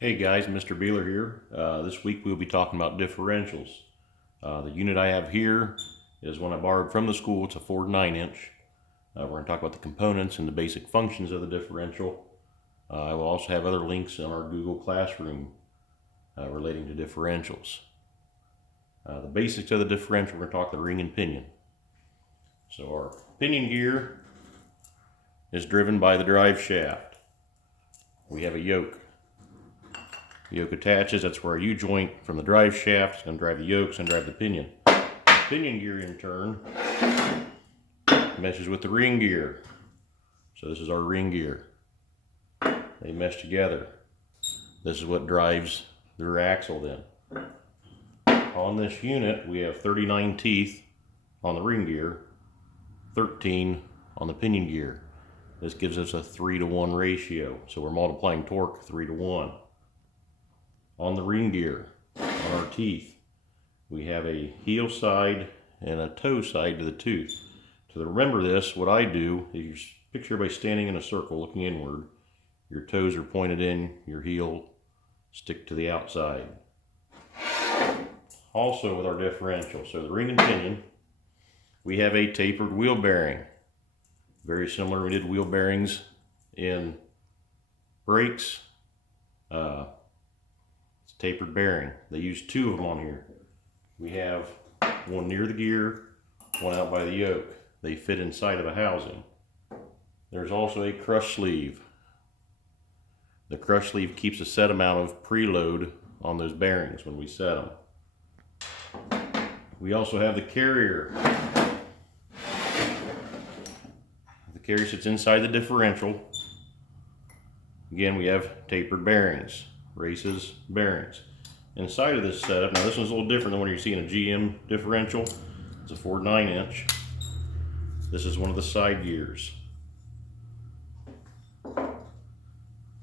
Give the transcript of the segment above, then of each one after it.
Hey guys, Mr. Beeler here. This week we'll be talking about differentials. The unit I have here is one I borrowed from the school. It's a Ford 9-inch. We're going to talk about the components and the basic functions of the differential. I will also have other links in our Google Classroom relating to differentials. The basics of the differential, we're going to talk the ring and pinion. So our pinion gear is driven by the drive shaft. We have a yoke. The yoke attaches, that's where our U-joint from the drive shaft is going to drive the yoke, it's going to drive the pinion. The pinion gear in turn meshes with the ring gear. So this is our ring gear. They mesh together. This is what drives the rear axle then. On this unit we have 39 teeth on the ring gear, 13 on the pinion gear. This gives us a 3-to-1 ratio. So we're multiplying torque 3-to-1. On the ring gear, on our teeth, we have a heel side and a toe side to the tooth. So to remember this, what I do is you picture everybody standing in a circle looking inward. Your toes are pointed in, your heel stick to the outside. Also with our differential, so the ring and pinion, we have a tapered wheel bearing. Very similar, we did wheel bearings in brakes. Tapered bearing. They use 2 of them on here. We have one near the gear, one out by the yoke. They fit inside of a housing. There's also a crush sleeve. The crush sleeve keeps a set amount of preload on those bearings when we set them. We also have the carrier. The carrier sits inside the differential. Again, we have tapered bearings. Races, bearings. Inside of this setup, now this one's a little different than what you see in a GM differential. It's a Ford 9-inch. This is one of the side gears.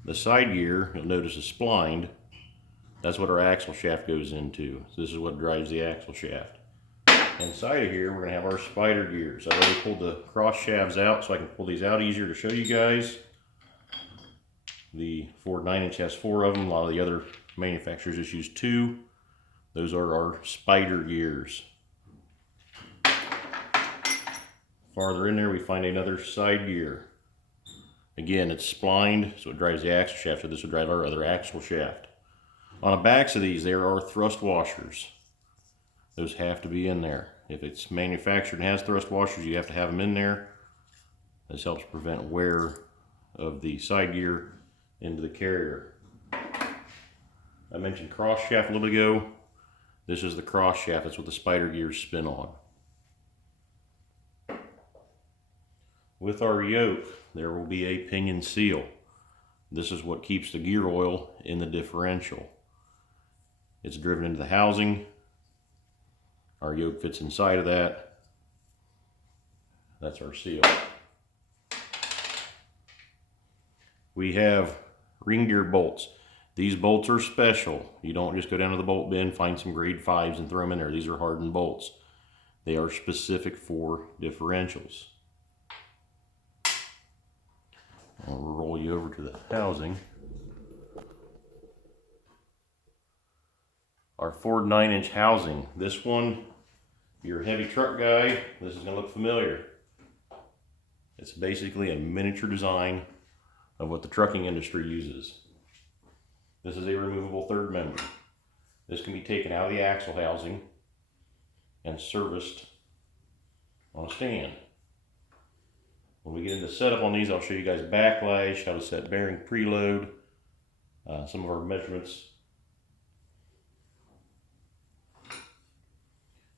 The side gear, you'll notice, is splined. That's what our axle shaft goes into. So this is what drives the axle shaft. Inside of here, we're going to have our spider gears. I've already pulled the cross shafts out so I can pull these out easier to show you guys. The Ford 9-inch has 4 of them. A lot of the other manufacturers just use 2. Those are our spider gears. Farther in there we find another side gear. Again, it's splined, so it drives the axle shaft, so this would drive our other axle shaft. On the backs of these, there are thrust washers. Those have to be in there. If it's manufactured and has thrust washers, you have to have them in there. This helps prevent wear of the side gear into the carrier. I mentioned cross shaft a little ago. This is the cross shaft. That's what the spider gears spin on. With our yoke, there will be a pinion seal. This is what keeps the gear oil in the differential. It's driven into the housing. Our yoke fits inside of that. That's our seal. We have ring gear bolts. These bolts are special. You don't just go down to the bolt bin, find some grade 5s and throw them in there. These are hardened bolts. They are specific for differentials. I'll roll you over to the housing. Our Ford 9-inch housing. This one, if you're a heavy truck guy, this is going to look familiar. It's basically a miniature design of what the trucking industry uses. This is a removable third member. This can be taken out of the axle housing and serviced on a stand. When we get into setup on these, I'll show you guys backlash, how to set bearing preload, some of our measurements.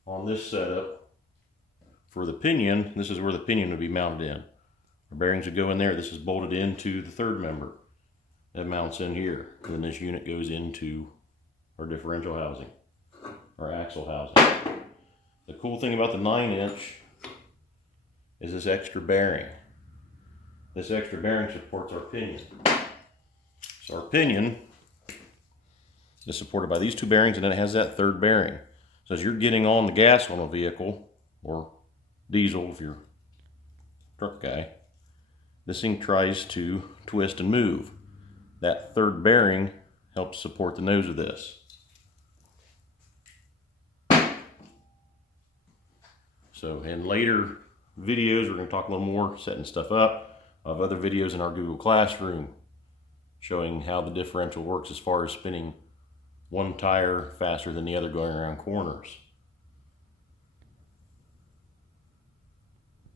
On this setup, for the pinion, this is where the pinion would be mounted in. Our bearings would go in there. This is bolted into the third member. That mounts in here. And then this unit goes into our differential housing, our axle housing. The cool thing about the 9-inch is this extra bearing. This extra bearing supports our pinion. So our pinion is supported by these 2 bearings, and then it has that third bearing. So as you're getting on the gas on a vehicle, or diesel if you're a truck guy, this thing tries to twist and move. That third bearing helps support the nose of this. So in later videos, we're going to talk a little more setting stuff up, of other videos in our Google Classroom showing how the differential works as far as spinning one tire faster than the other going around corners.